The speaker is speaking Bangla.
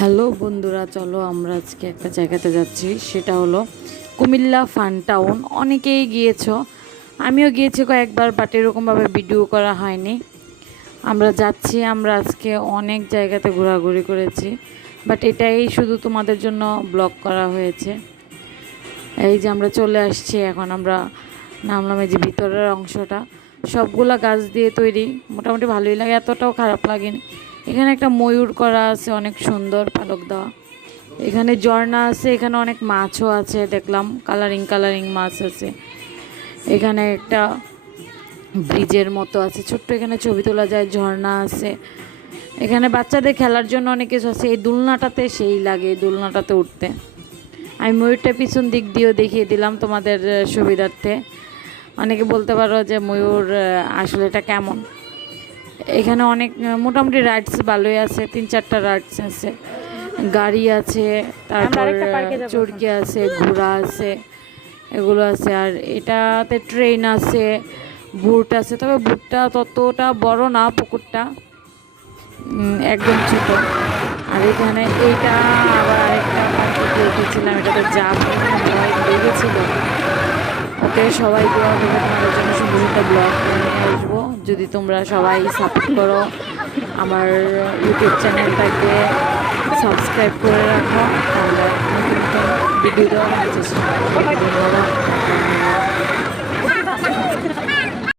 হ্যালো বন্ধুরা, চলো আমরা আজকে একটা জায়গাতে যাচ্ছি। সেটা হলো কুমিল্লা ফান টাউন। অনেকেই গিয়েছো। আমিও গিয়েছি কয়েকবার বাট এরকমভাবে ভিডিও করা হয়নি। আমরা যাচ্ছি, আমরা আজকে অনেক জায়গাতে ঘোরাঘুরি করেছি বাট এটাই শুধু তোমাদের জন্য ব্লগ করা হয়েছে। এই যে আমরা চলে আসছি, এখন আমরা নামলাম এই যে ভিতরের অংশটা। সবগুলা গাছ দিয়ে তৈরি, মোটামুটি ভালোই লাগে, এতটাও খারাপ লাগেনি। এখানে একটা ময়ূর করা আছে, অনেক সুন্দর পালক দেওয়া। এখানে ঝর্ণা আছে, এখানে অনেক মাছও আছে, দেখলাম কালারিং কালারিং মাছ আছে। এখানে একটা ব্রিজের মতো আছে, ছোট্ট এখানে ছবি তোলা যায়, ঝর্ণা আছে। এখানে বাচ্চাদের খেলার জন্য অনেক কিছু আছে, এই দুলনাটাতে সেই লাগে, এই দুলনাটাতে উঠতে। আমি ময়ূরটা পিছন দিক দিয়েও দেখিয়ে দিলাম তোমাদের সুবিধার্থে। অনেকে বলতে পারো যে ময়ূর আসলে এটা কেমন? এখানে অনেক মোটামুটি রাইডস ভালোই আছে তিন চারটা রাইডস আছে। গাড়ি আছে তারপর চরকি আছে ঘোড়া আছে এগুলো আছে। আর এটাতে ট্রেন আছে বুট আছে। তবে বুটটা ততটা বড় না পুকুরটা। একদম ছোট। আর এখানে এইটা আবার আরেকটা পার্কে উঠেছিলাম এটাতে ভয় লেগেছিল। ওকে সবাই তোমাদের জন্য সুন্দর একটা ব্লগ আসব। যদি তোমরা সবাই সাপোর্ট করো, আমার ইউটিউব চ্যানেলটাকে সাবস্ক্রাইব করে রাখো, তাহলে ভিডিও দেওয়ার চেষ্টা ধন্যবাদ।